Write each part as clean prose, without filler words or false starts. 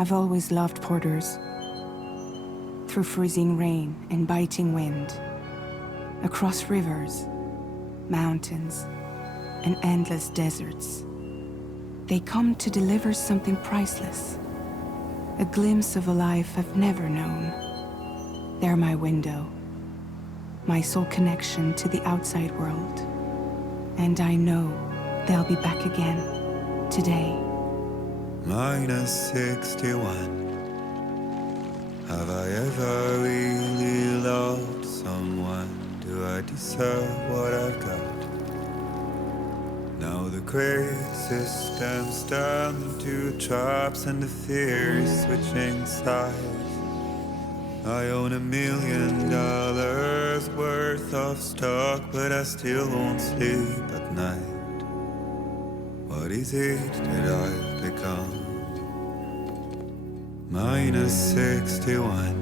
I've always loved porters. Through freezing rain and biting wind, across rivers, mountains, and endless deserts, they come to deliver something priceless, a glimpse of a life I've never known. They're my window, my sole connection to the outside world. And I know they'll be back again, today. -61. Have I ever really loved someone? Do I deserve what I've got? Now the crazy system's turned into traps and the fear is switching sides. I own $1 million worth of stock, but I still won't sleep at night. What is it that I've become? -61.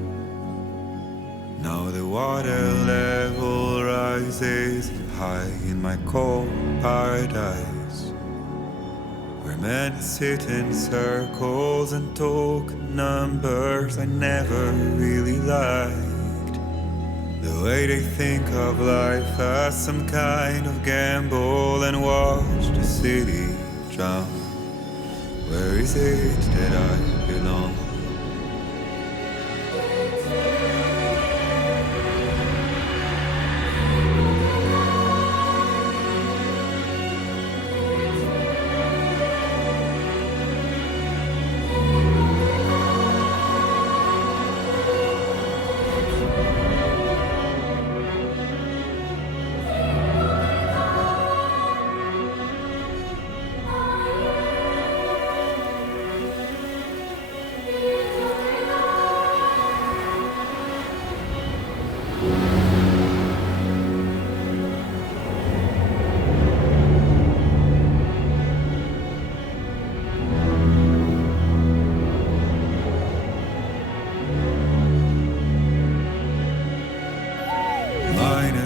Now the water level rises high in my cold paradise, where men sit in circles and talk numbers I never really liked. The way they think of life as some kind of gamble and watch the city drown. Where is it that I belong?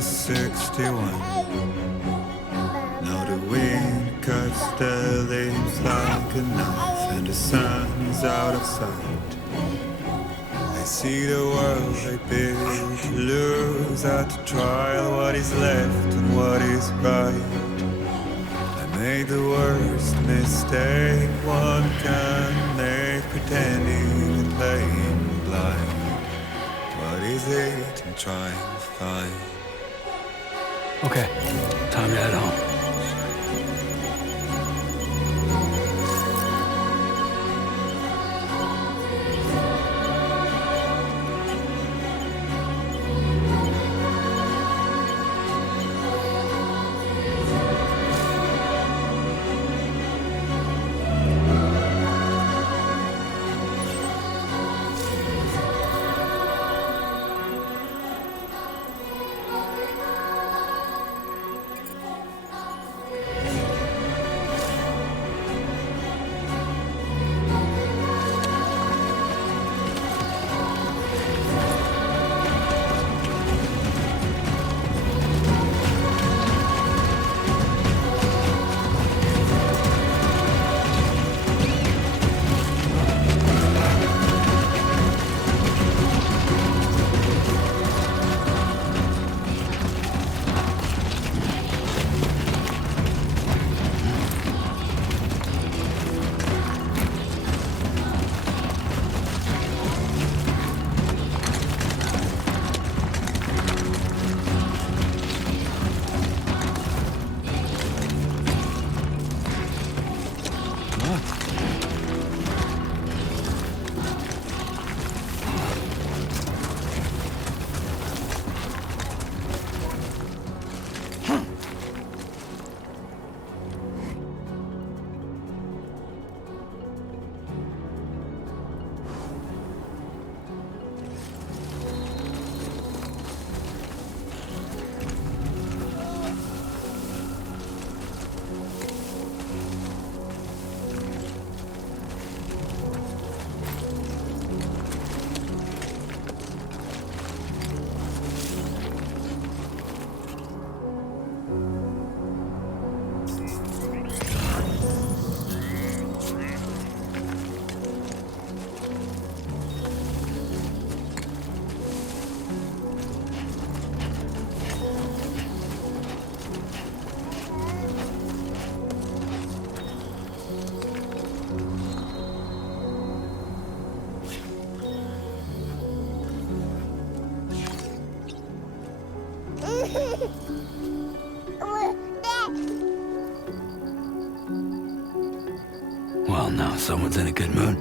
-61. Now the wind cuts the leaves like a knife, and the sun is out of sight. I see the world I built to lose at the trial, what is left and what is right. I made the worst mistake one can make, pretending and playing blind. What is it I'm trying to find? Okay, time to head home. Well, now someone's in a good mood.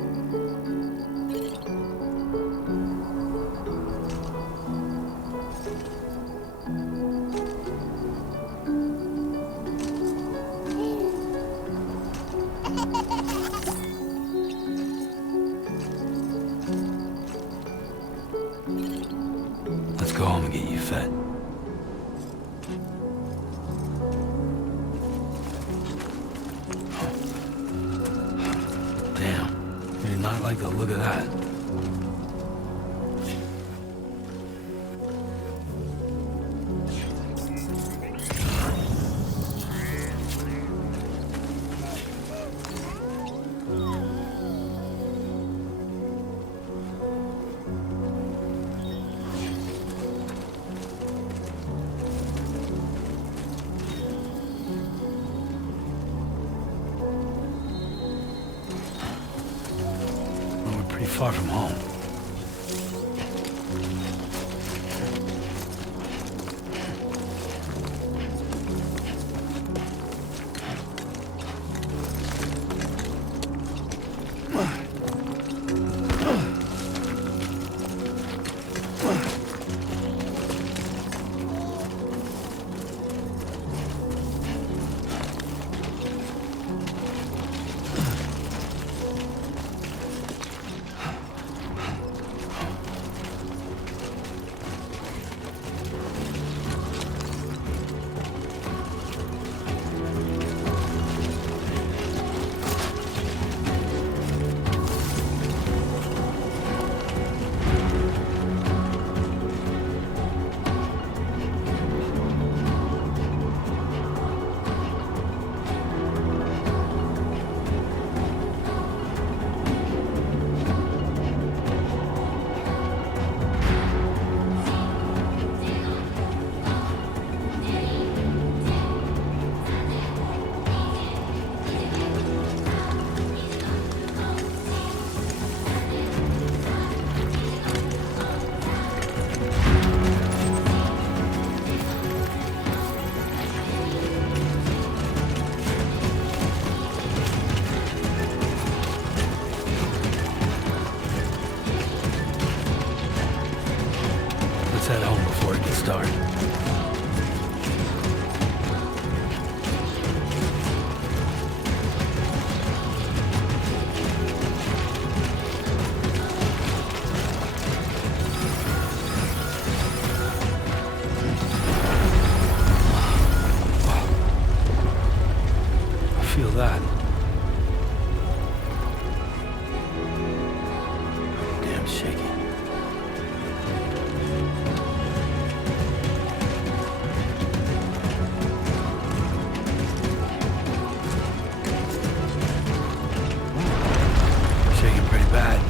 Let's go home and get you fed. Damn, you did not like the look of that. Pretty far from home. Let's head home before it gets dark. I feel that. Damn shaky. Shaking pretty bad.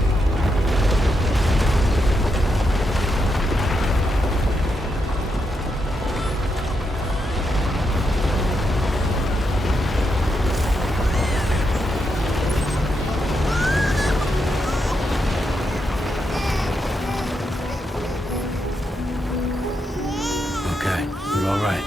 Okay, you're all right.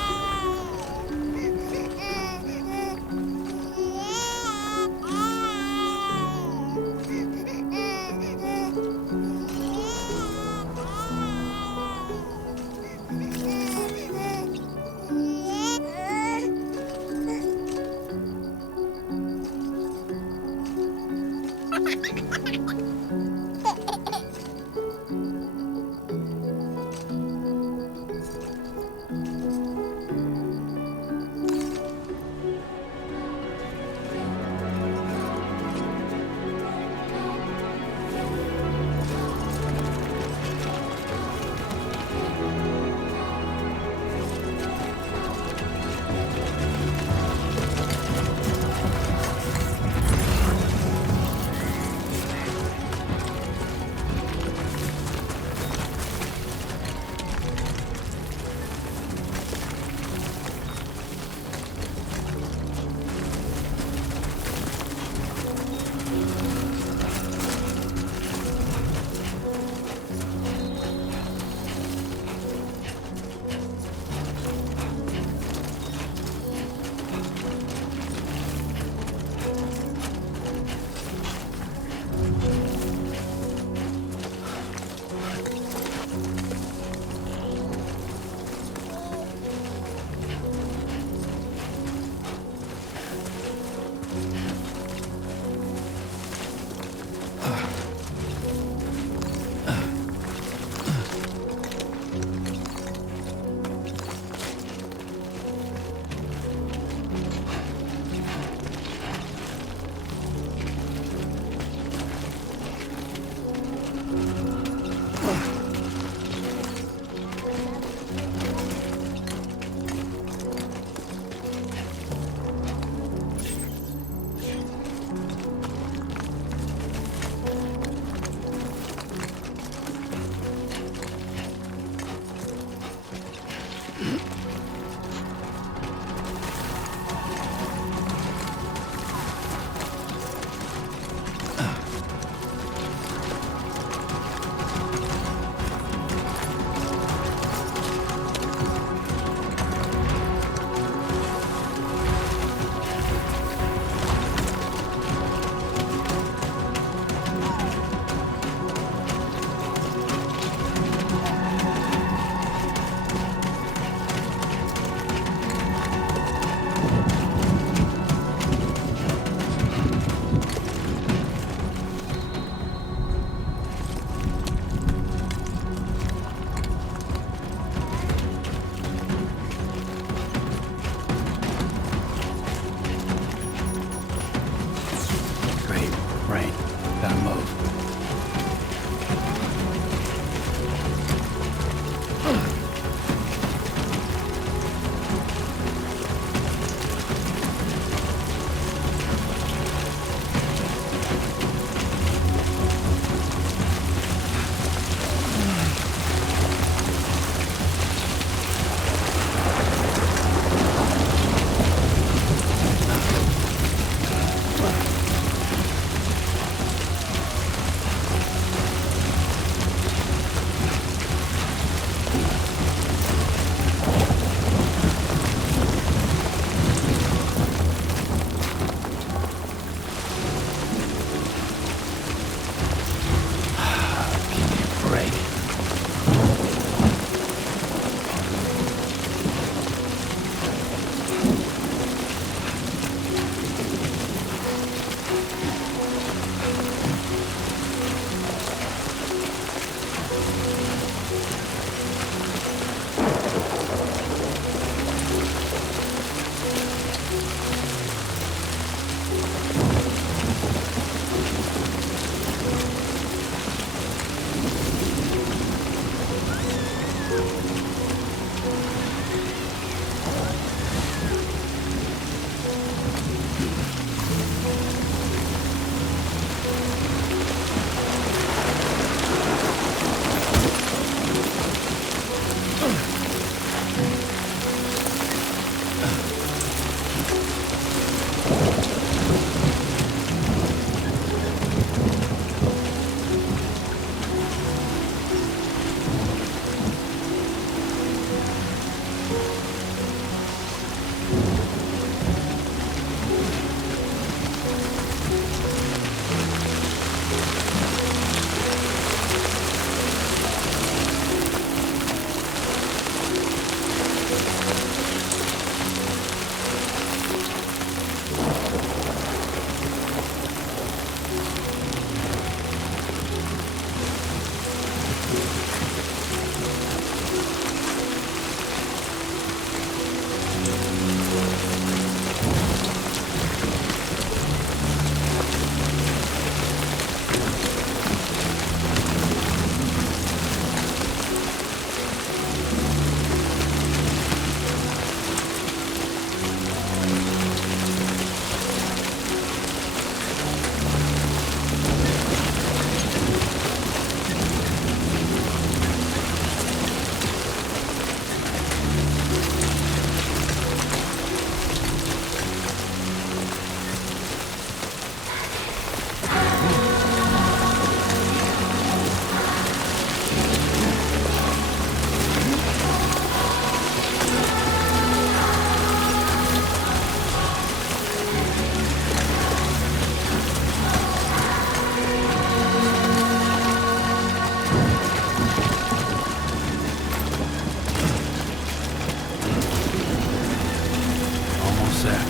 Almost there.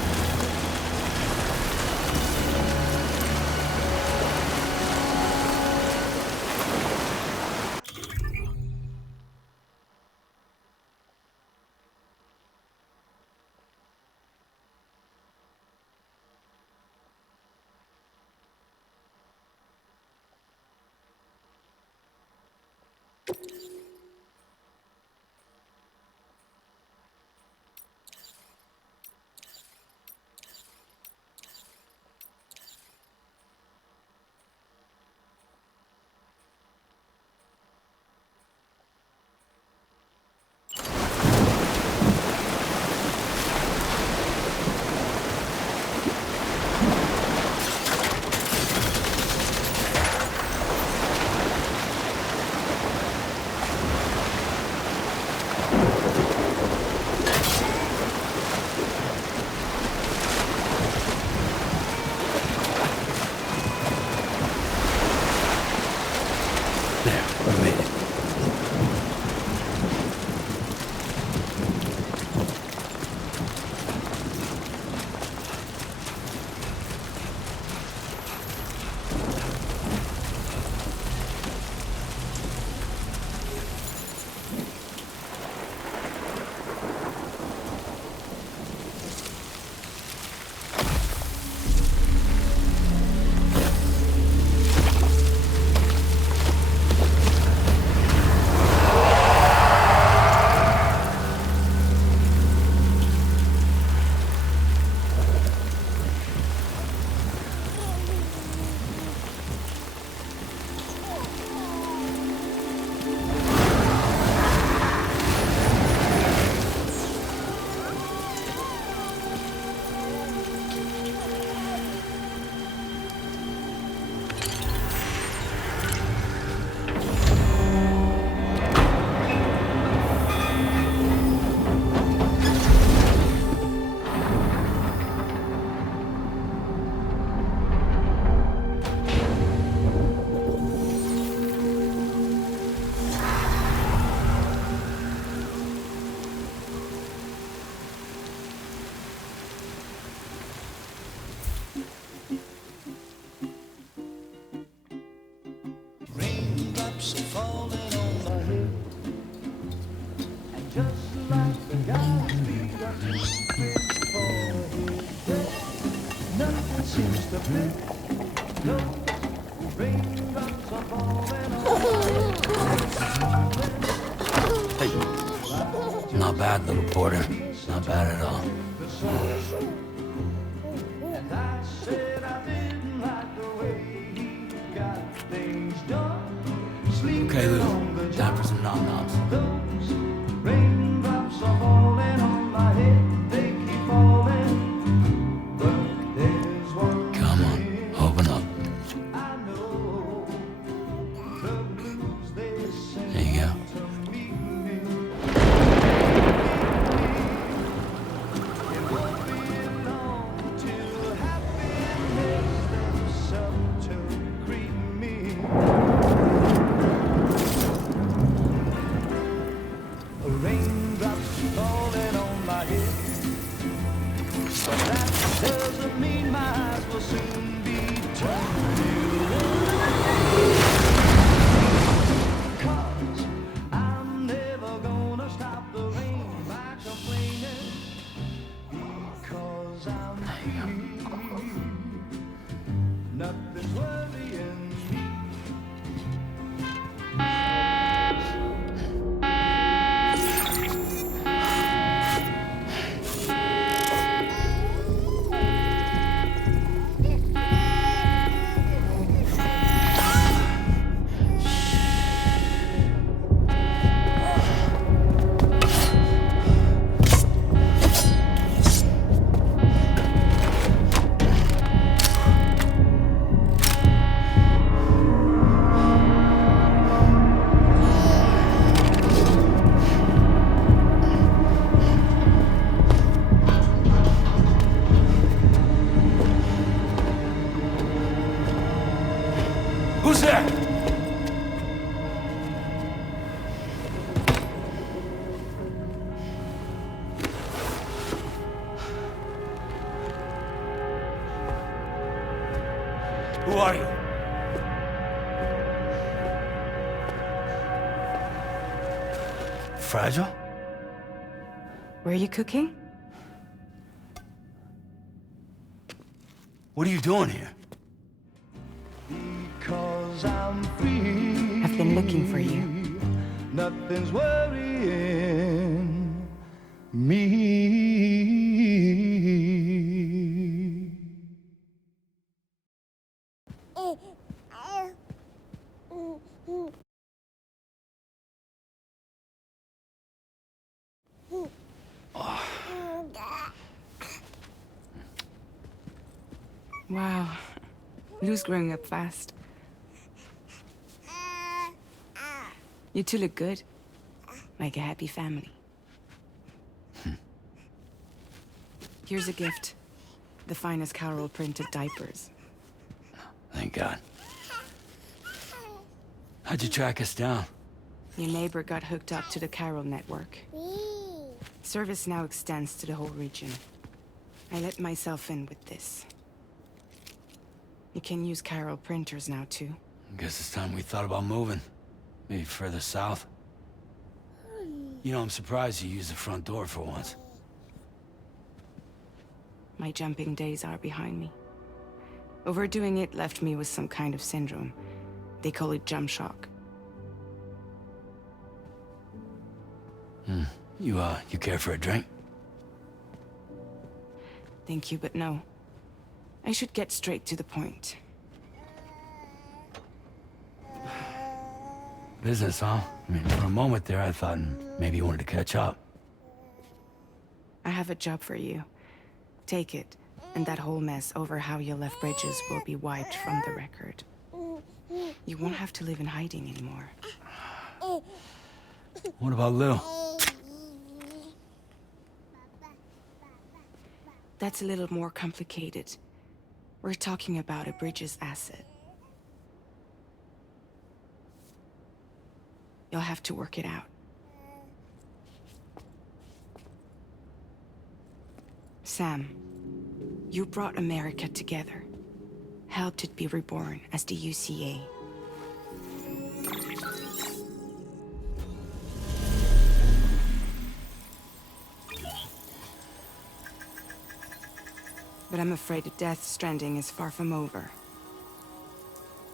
There, we made it. Raindrops are falling on my head, and just like the guy's feet are too big for his head, nothing seems to fit. No, raindrops are falling on my head. Hey, Not bad, little Porter. Not bad at all. And I said I didn't like the way he got things done. Sleeping Okay, Lou. on the Time for some nom-noms. those raindrops are falling on my head. They keep falling. But there's one Come on, open up. I know. The blues they sing There you go. to me. It won't be long till happiness steps up to greet me. Raindrops falling on my head, but that doesn't mean my eyes will soon be turning red. 'Cause I'm never gonna stop the rain by complaining, because I'm free. Nothing's worrying me. Who's there? Who are you? Fragile? Were you cooking? What are you doing here? Because I'm free. I've been looking for you. Nothing's worrying me. Wow. Lou's growing up fast. You two look good. Like a happy family. Here's a gift. The finest Carol printed diapers. Thank God. How'd you track us down? Your neighbor got hooked up to the Carol network. Service now extends to the whole region. I let myself in with this. You can use Carol printers now, too. Guess it's time we thought about moving. Maybe further south. You know, I'm surprised you used the front door for once. My jumping days are behind me. Overdoing it left me with some kind of syndrome. They call it jump shock. You care for a drink? Thank you, but no. I should get straight to the point. Business, huh? I mean, for a moment there, I thought maybe you wanted to catch up. I have a job for you. Take it, and that whole mess over how you left Bridges will be wiped from the record. You won't have to live in hiding anymore. What about Lou? That's a little more complicated. We're talking about a Bridges asset. You'll have to work it out. Sam, you brought America together. Helped it be reborn as the UCA. But I'm afraid the death stranding is far from over.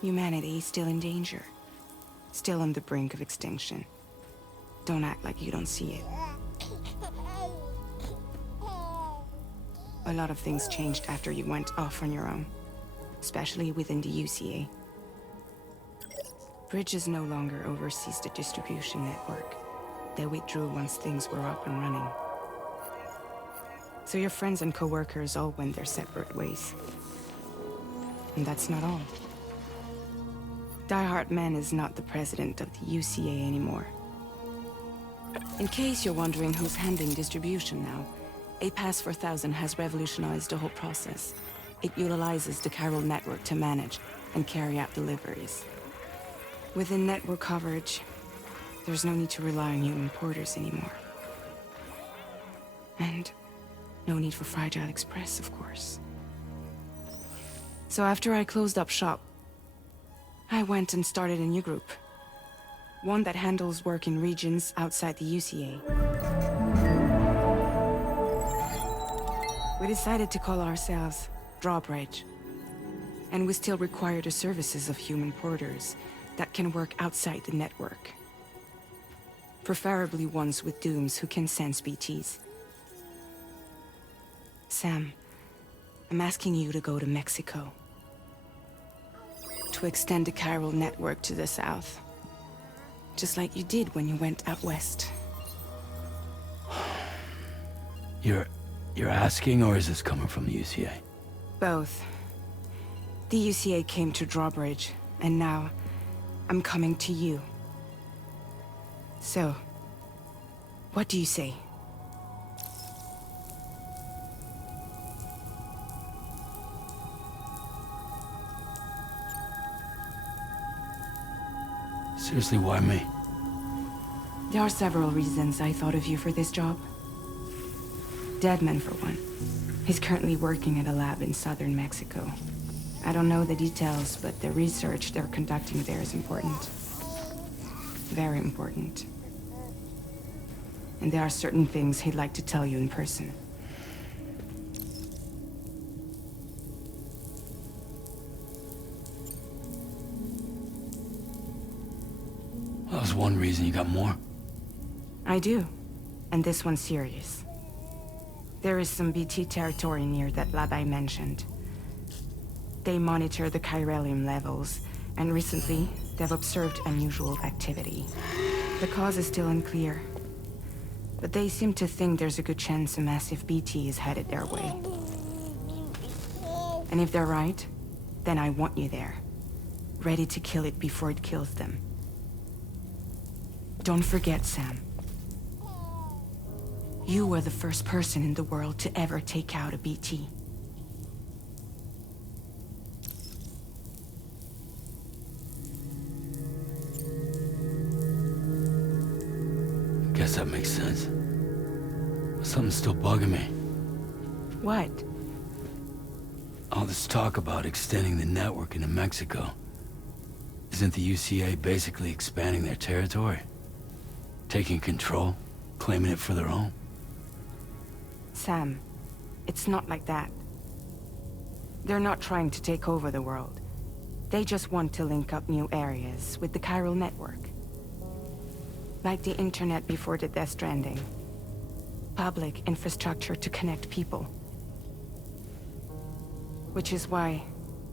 Humanity is still in danger. Still on the brink of extinction. Don't act like you don't see it. a lot of things changed after you went off on your own, especially within the UCA. Bridges no longer oversees the distribution network. They withdrew once things were up and running. So your friends and co-workers all went their separate ways. And that's not all. Die Hartman is not the president of the UCA anymore. In case you're wondering who's handling distribution now, A Pass 4000 has revolutionized the whole process. It utilizes the chiral network to manage and carry out deliveries. Within network coverage, there's no need to rely on human porters anymore. And no need for Fragile Express, of course. So after I closed up shop, I went and started a new group. One that handles work in regions outside the UCA. We decided to call ourselves Drawbridge. And we still require the services of human porters that can work outside the network. Preferably ones with dooms who can sense BTs. Sam, I'm asking you to go to Mexico. To extend the chiral network to the south. Just like you did when you went out west. You're asking, or is this coming from the UCA? Both. The UCA came to Drawbridge, and now I'm coming to you. So, what do you say? Seriously, why me? There are several reasons I thought of you for this job. Deadman, for one. He's currently working at a lab in southern Mexico. I don't know the details, but the research they're conducting there is important. Very important. And there are certain things he'd like to tell you in person. That was one reason. You got more? I do. And this one's serious. There is some BT territory near that lab I mentioned. They monitor the chiralium levels, and recently, they've observed unusual activity. The cause is still unclear, but they seem to think there's a good chance a massive BT is headed their way. And if they're right, then I want you there, ready to kill it before it kills them. Don't forget, Sam. You were the first person in the world to ever take out a BT. Guess that makes sense. But something's still bugging me. What? All this talk about extending the network into Mexico. Isn't the UCA basically expanding their territory? Taking control? Claiming it for their own? Sam, it's not like that. They're not trying to take over the world. They just want to link up new areas with the chiral network. Like the internet before the Death Stranding. Public infrastructure to connect people. Which is why,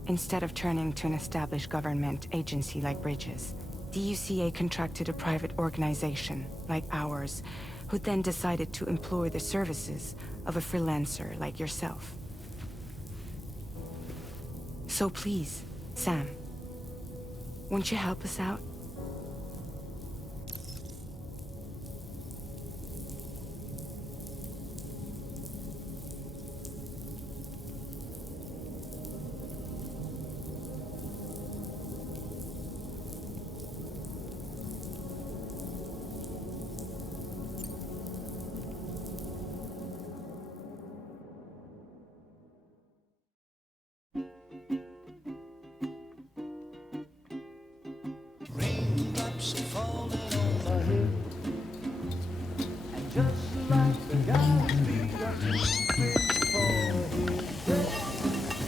instead of turning to an established government agency like Bridges, the UCA contracted a private organization, like ours, who then decided to employ the services of a freelancer like yourself. So please, Sam, won't you help us out? Raindrops are falling on my head, and just like the guy's feet are moving for his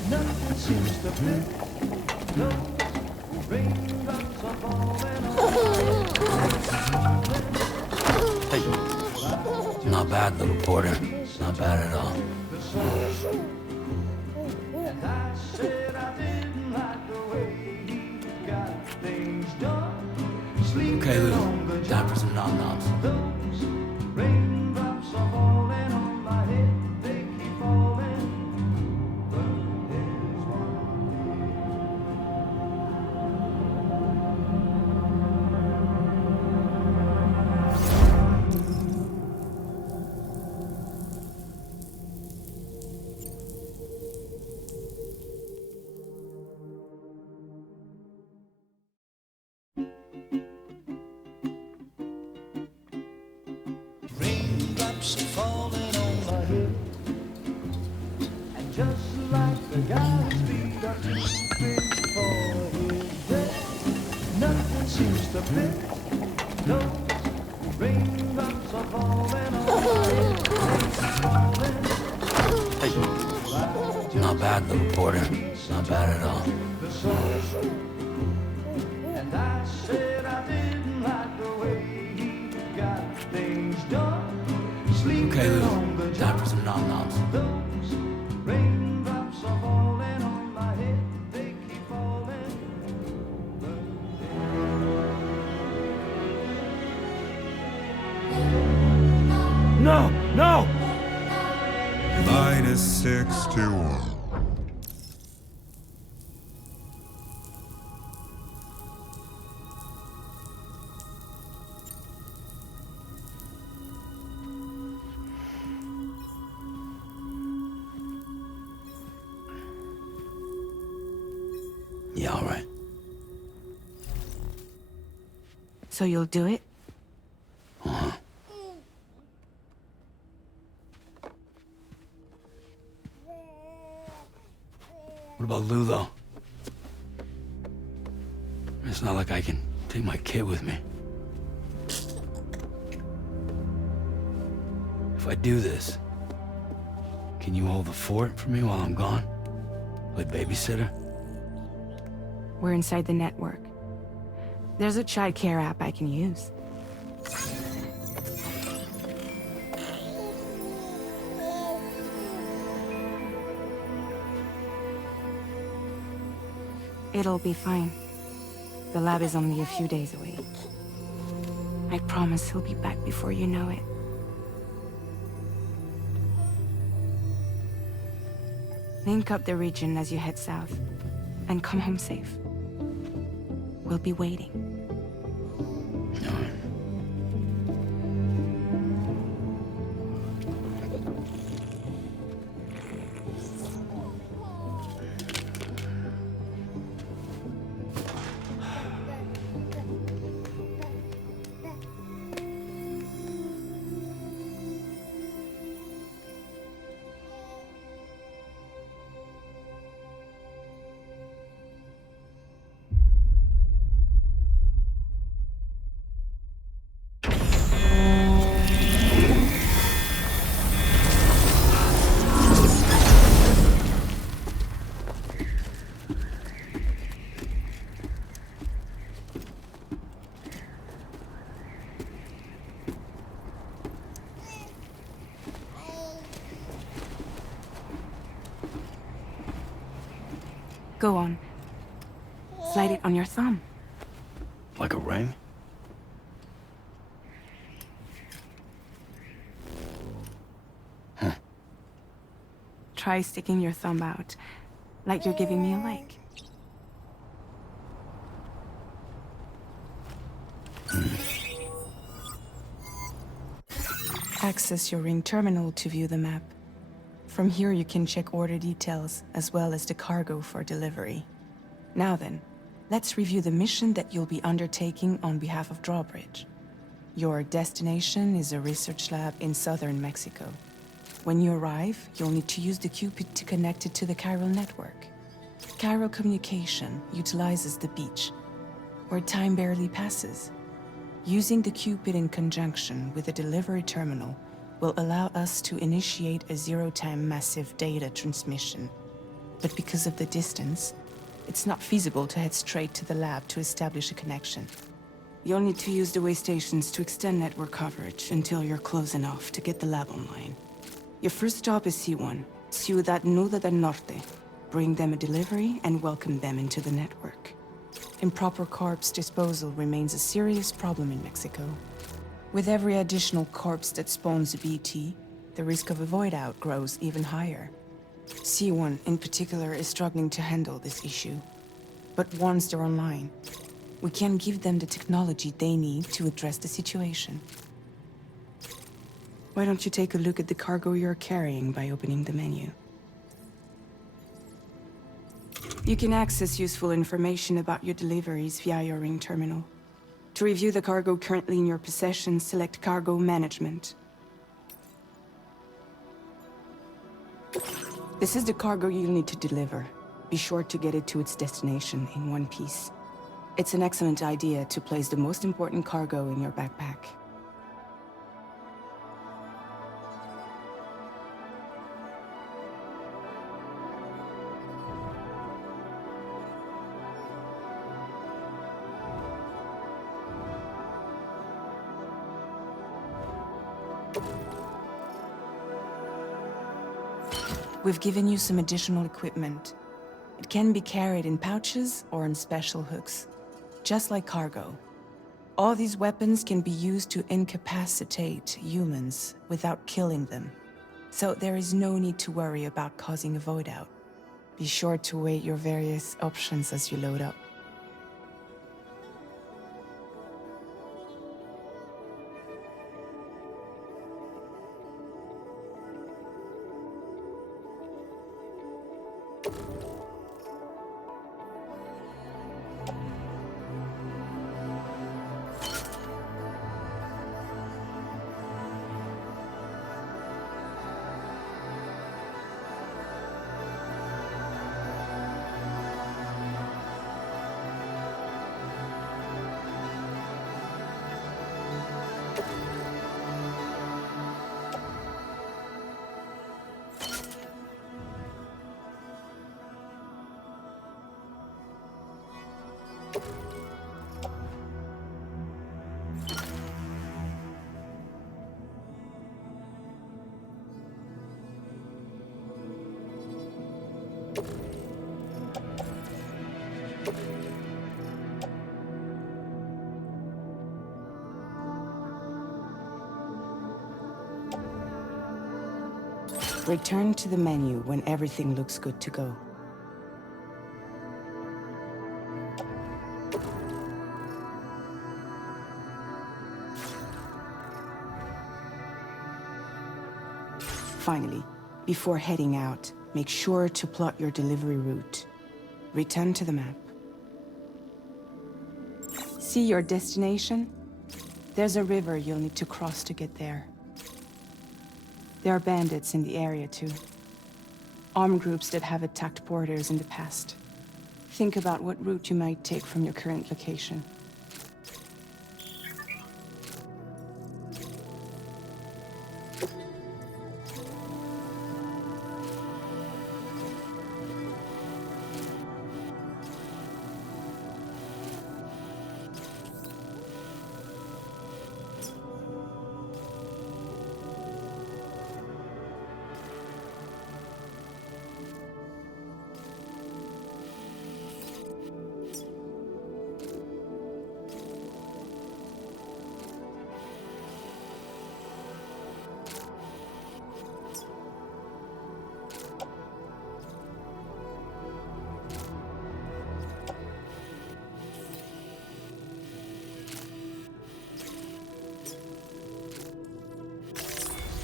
nothing seems to fit. No, raindrops are falling on my head. Not bad, little porter. Not bad at all. soul. And I said I didn't like the way he got things done. Sleeping Okay, Lou. on the Time for job. some nom-noms. Those raindrops are falling on my head. They keep falling. But there's one. Raindrops are falling on my head. And just like the guy's feet are too big for his head, nothing seems to fit. Those raindrops are falling on my head. They keep falling. Not bad, little Porter. Not bad at all. The soul. And I said I didn't like the way he got things done. Sleeping Okay, Lou. on the Time job. for some nom-noms. Those raindrops are falling on my head. They keep falling. No! No! -61. Yeah, all right. So you'll do it? Uh-huh. What about Lou, though? It's not like I can take my kid with me. If I do this, can you hold the fort for me while I'm gone? Play babysitter? We're inside the network. There's a child care app I can use. It'll be fine. The lab is only a few days away. I promise he'll be back before you know it. Link up the region as you head south, and come home safe. We'll be waiting. All right. Go on. Slide it on your thumb. Like a ring? Try sticking your thumb out, like you're giving me a like. Access your ring terminal to view the map. From here you can check order details, as well as the cargo for delivery. Now then, let's review the mission that you'll be undertaking on behalf of Drawbridge. Your destination is a research lab in southern Mexico. When you arrive, you'll need to use the Cupid to connect it to the chiral network. Chiral communication utilizes the beach, where time barely passes. Using the Cupid in conjunction with the delivery terminal will allow us to initiate a zero-time massive data transmission. But because of the distance, it's not feasible to head straight to the lab to establish a connection. You'll need to use the way stations to extend network coverage until you're close enough to get the lab online. Your first stop is C1, Ciudad Nuda del Norte. Bring them a delivery and welcome them into the network. Improper corpse disposal remains a serious problem in Mexico. With every additional corpse that spawns a BT, the risk of a void out grows even higher. C1 in particular is struggling to handle this issue. But once they're online, we can give them the technology they need to address the situation. Why don't you take a look at the cargo you're carrying by opening the menu? You can access useful information about your deliveries via your ring terminal. To review the cargo currently in your possession, select Cargo Management. This is the cargo you'll need to deliver. Be sure to get it to its destination in one piece. It's an excellent idea to place the most important cargo in your backpack. We've given you some additional equipment. It can be carried in pouches or on special hooks, just like cargo. All these weapons can be used to incapacitate humans without killing them. So there is no need to worry about causing a void out. Be sure to weigh your various options as you load up. Return to the menu when everything looks good to go. Finally, before heading out, make sure to plot your delivery route. Return to the map. See your destination? There's a river you'll need to cross to get there. There are bandits in the area too. Armed groups that have attacked borders in the past. Think about what route you might take from your current location.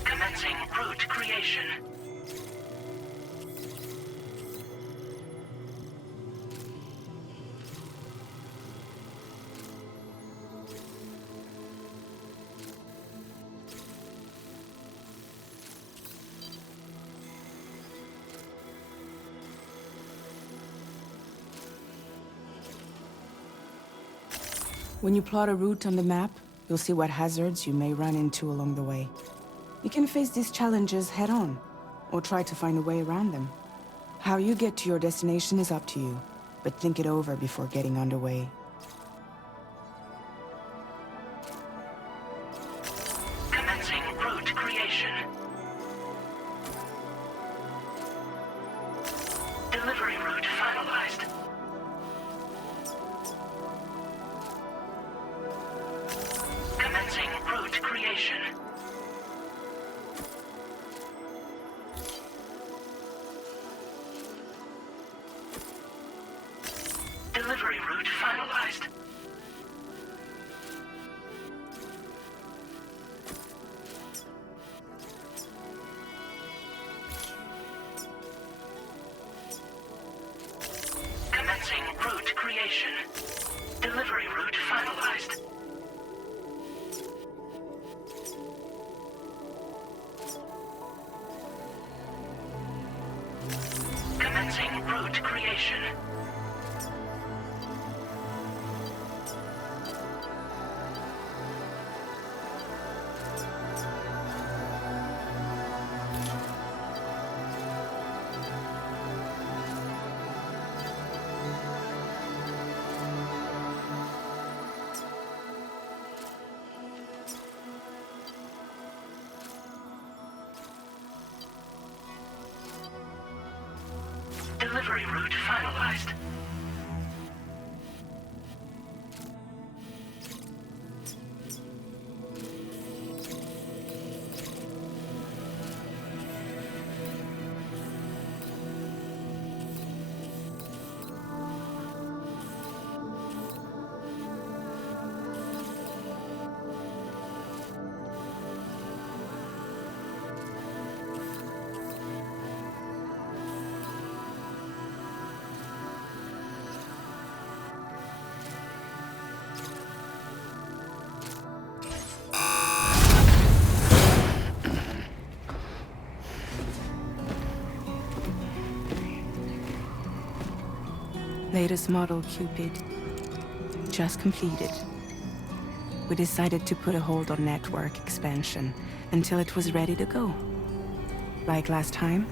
Commencing route creation. When you plot a route on the map, you'll see what hazards you may run into along the way. You can face these challenges head-on, or try to find a way around them. How you get to your destination is up to you, but think it over before getting underway. Commencing route creation. Delivery route finalized. Commencing route creation. Delivery route finalized. Commencing route creation. Delivery route finalized. Commencing route creation. Delivery route finalized. Latest model Cupid. Just completed. We decided to put a hold on network expansion until it was ready to go. Like last time,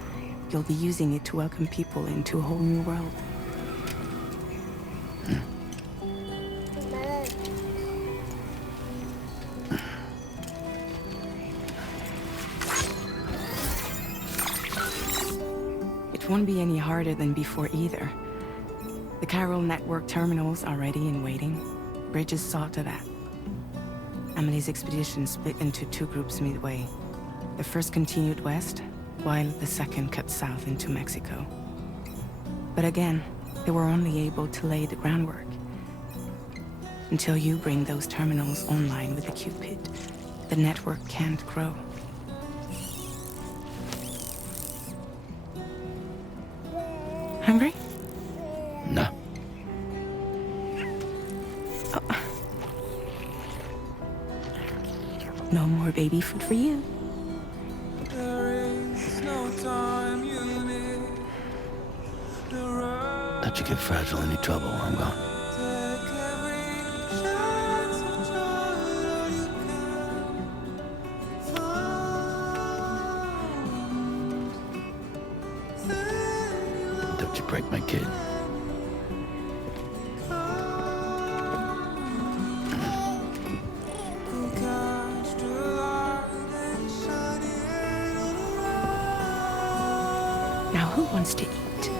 you'll be using it to welcome people into a whole new world. It won't be any harder than before either. The Chiral network terminals are ready and waiting. Bridges saw to that. Emily's expedition split into two groups midway. The first continued west, while the second cut south into Mexico. But again, they were only able to lay the groundwork. Until you bring those terminals online with the Cupid, the network can't grow. Hungry? No. No more baby food for you. Let you get fragile any trouble while I'm gone. Don't you break my kid. Now who wants to eat?